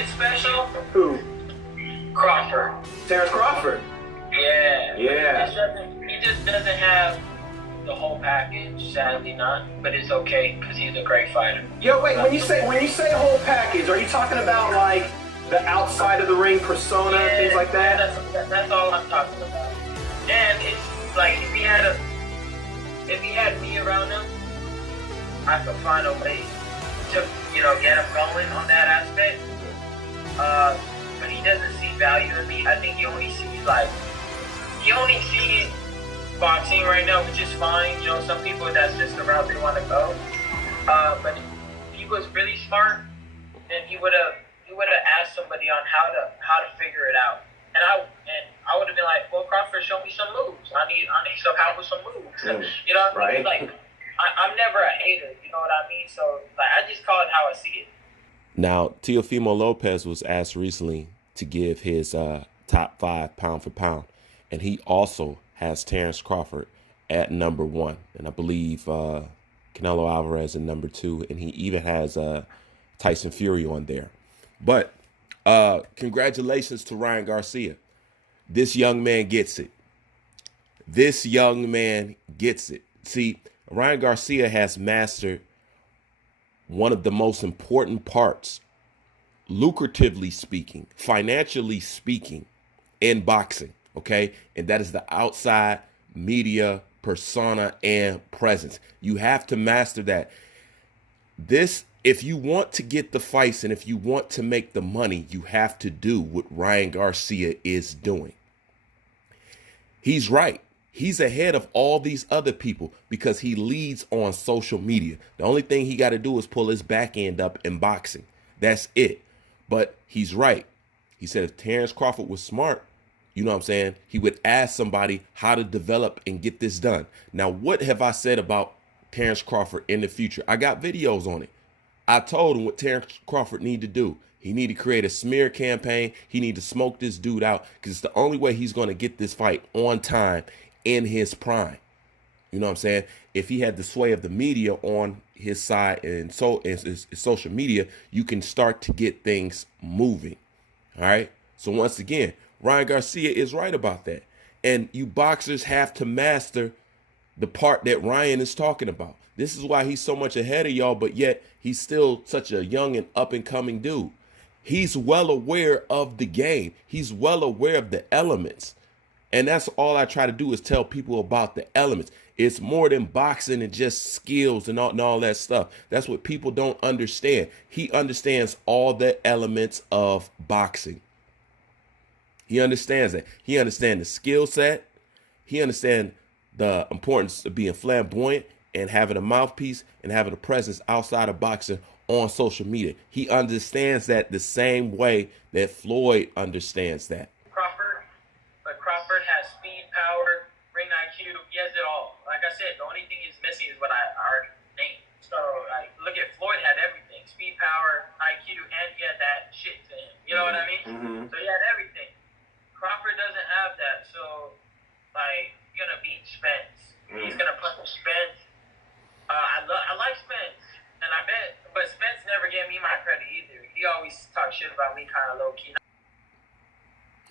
is special? Who? Crawford. Terrence Crawford. Yeah. Yeah. He just doesn't have the whole package, sadly not. But it's okay because he's a great fighter. Yo, wait. When you say whole package, are you talking about like the outside of the ring persona, things like that? That's all I'm talking about. And it's like if he had me around him, I could find a way to get him going on that aspect. But he doesn't see value in me. I think he only sees boxing right now, which is fine. Some people that's just the route they want to go. But if he was really smart, then he would have asked somebody on how to figure it out. And I would have been like, well, Crawford, show me some moves. I need some help with some moves. Right. Like I'm never a hater. You know what I mean? So I just call it how I see it. Now, Teofimo Lopez was asked recently to give his top 5 pound for pound, and he also has Terrence Crawford at number 1, and I believe Canelo Alvarez at number 2, and he even has Tyson Fury on there. But congratulations to Ryan Garcia. This young man gets it. This young man gets it. See, Ryan Garcia has mastered one of the most important parts, lucratively speaking, financially speaking, in boxing, okay? And that is the outside media persona and presence. You have to master that. If you want to get the fights and if you want to make the money, you have to do what Ryan Garcia is doing. He's right. He's ahead of all these other people because he leads on social media. The only thing he got to do is pull his back end up in boxing. That's it. But he's right. He said if Terrence Crawford was smart, you know what I'm saying, he would ask somebody how to develop and get this done. Now, what have I said about Terrence Crawford in the future? I got videos on it. I told him what Terrence Crawford need to do. He need to create a smear campaign. He need to smoke this dude out because it's the only way he's going to get this fight on time in his prime. You know what I'm saying? If he had the sway of the media on his side and his social media, you can start to get things moving. All right. So once again, Ryan Garcia is right about that. And you boxers have to master the part that Ryan is talking about. This is why he's so much ahead of y'all, but yet he's still such a young and up and coming dude. He's well aware of the game. He's well aware of the elements. And that's all I try to do is tell people about the elements. It's more than boxing and just skills and all that stuff. That's what people don't understand. He understands all the elements of boxing. He understands that. He understands the skill set. He understands the importance of being flamboyant and having a mouthpiece and having a presence outside of boxing on social media. He understands that the same way that Floyd understands that. Crawford has speed, power, ring IQ. He has it all. Like I said, the only thing he's missing is what I already named. So, look at Floyd had everything. Speed, power, IQ, and he had that shit to him. You know what I mean? Mm-hmm. So he had everything. Crawford doesn't have that. So, he's going to beat Spence. He's going to put Spence. I like Spence. And I bet, but Spence never gave me my credit either. He always talked shit about me kind of low-key.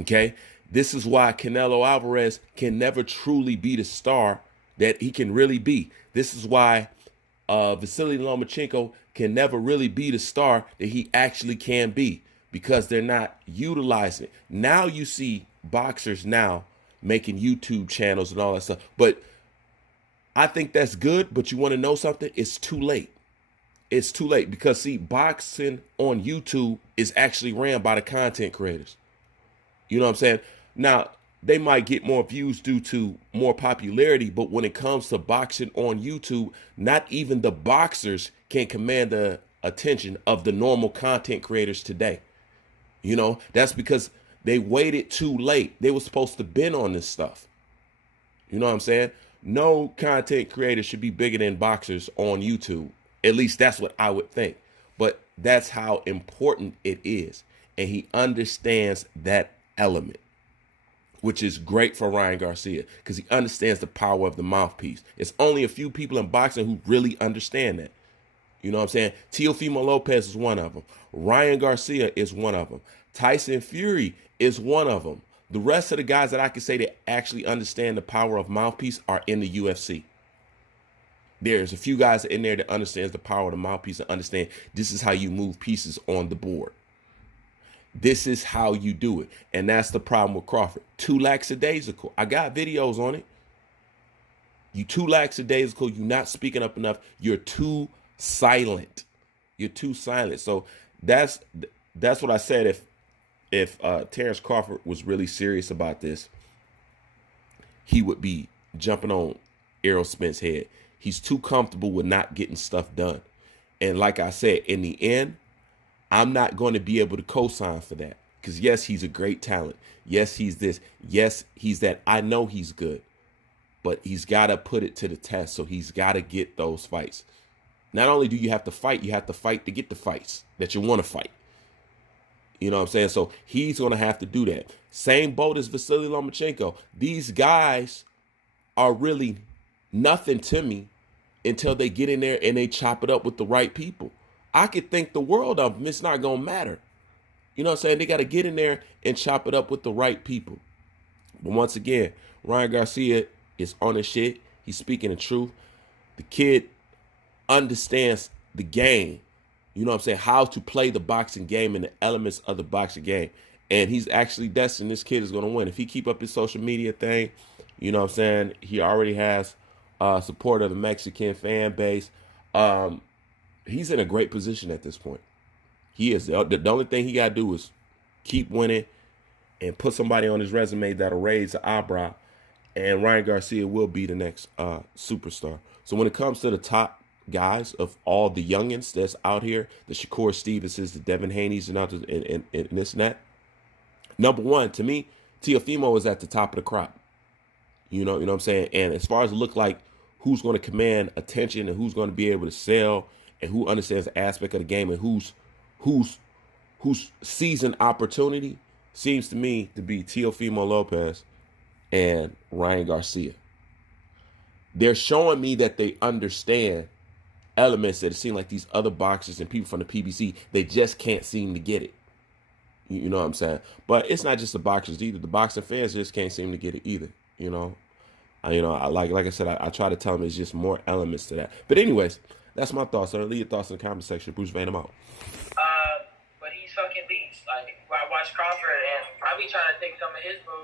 Okay? This is why Canelo Alvarez can never truly be the star that he can really be. This is why Vasily Lomachenko can never really be the star that he actually can be because they're not utilizing it. Now you see boxers now making YouTube channels and all that stuff. But I think that's good. But you want to know something? It's too late. It's too late because, see, boxing on YouTube is actually ran by the content creators. You know what I'm saying? Now, they might get more views due to more popularity, but when it comes to boxing on YouTube, not even the boxers can command the attention of the normal content creators today. You know, that's because they waited too late. They were supposed to been on this stuff. You know what I'm saying? No content creator should be bigger than boxers on YouTube. At least that's what I would think. But that's how important it is. And he understands that element, which is great for Ryan Garcia because he understands the power of the mouthpiece. It's only a few people in boxing who really understand that. You know what I'm saying? Teofimo Lopez is one of them. Ryan Garcia is one of them. Tyson Fury is one of them. The rest of the guys that I can say that actually understand the power of mouthpiece are in the UFC. There's a few guys in there that understands the power of the mouthpiece and understand this is how you move pieces on the board. This is how you do it. And that's the problem with Crawford. Too lackadaisical. I got videos on it. You too lackadaisical. You're not speaking up enough. You're too silent. You're too silent. So that's what I said. If Terence Crawford was really serious about this, he would be jumping on Errol Spence' head. He's too comfortable with not getting stuff done. And like I said, in the end, I'm not going to be able to co-sign for that. Because yes, he's a great talent. Yes, he's this. Yes, he's that. I know he's good. But he's got to put it to the test. So he's got to get those fights. Not only do you have to fight to get the fights that you want to fight. You know what I'm saying? So he's going to have to do that. Same boat as Vasily Lomachenko. These guys are really nothing to me until they get in there and they chop it up with the right people. I could think the world of them. It's not going to matter. You know what I'm saying? They got to get in there and chop it up with the right people. But once again, Ryan Garcia is on his shit. He's speaking the truth. The kid understands the game. You know what I'm saying? How to play the boxing game and the elements of the boxing game. And he's actually destined. This kid is going to win. If he keep up his social media thing, you know what I'm saying? He already has support of the Mexican fan base. He's in a great position at this point. He is. The only thing he got to do is keep winning and put somebody on his resume that'll raise the eyebrow. And Ryan Garcia will be the next superstar. So when it comes to the top guys of all the youngins that's out here, the Shakur Stevenses, the Devin Haney's, and this and that, number one, to me, Teofimo is at the top of the crop. You know what I'm saying? And as far as it look like who's going to command attention and who's going to be able to sell and who understands the aspect of the game and who's seasoned opportunity, seems to me to be Teofimo Lopez and Ryan Garcia. They're showing me that they understand elements that it seem like these other boxers and people from the PBC, they just can't seem to get it. You know what I'm saying? But it's not just the boxers either. The boxing fans just can't seem to get it either. Like I said, I try to tell them it's just more elements to that. But anyways, that's my thoughts. So leave your thoughts in the comment section. Bruce Van, I'm out. But he's fucking beast. Like, I watch Crawford and probably trying to take some of his moves.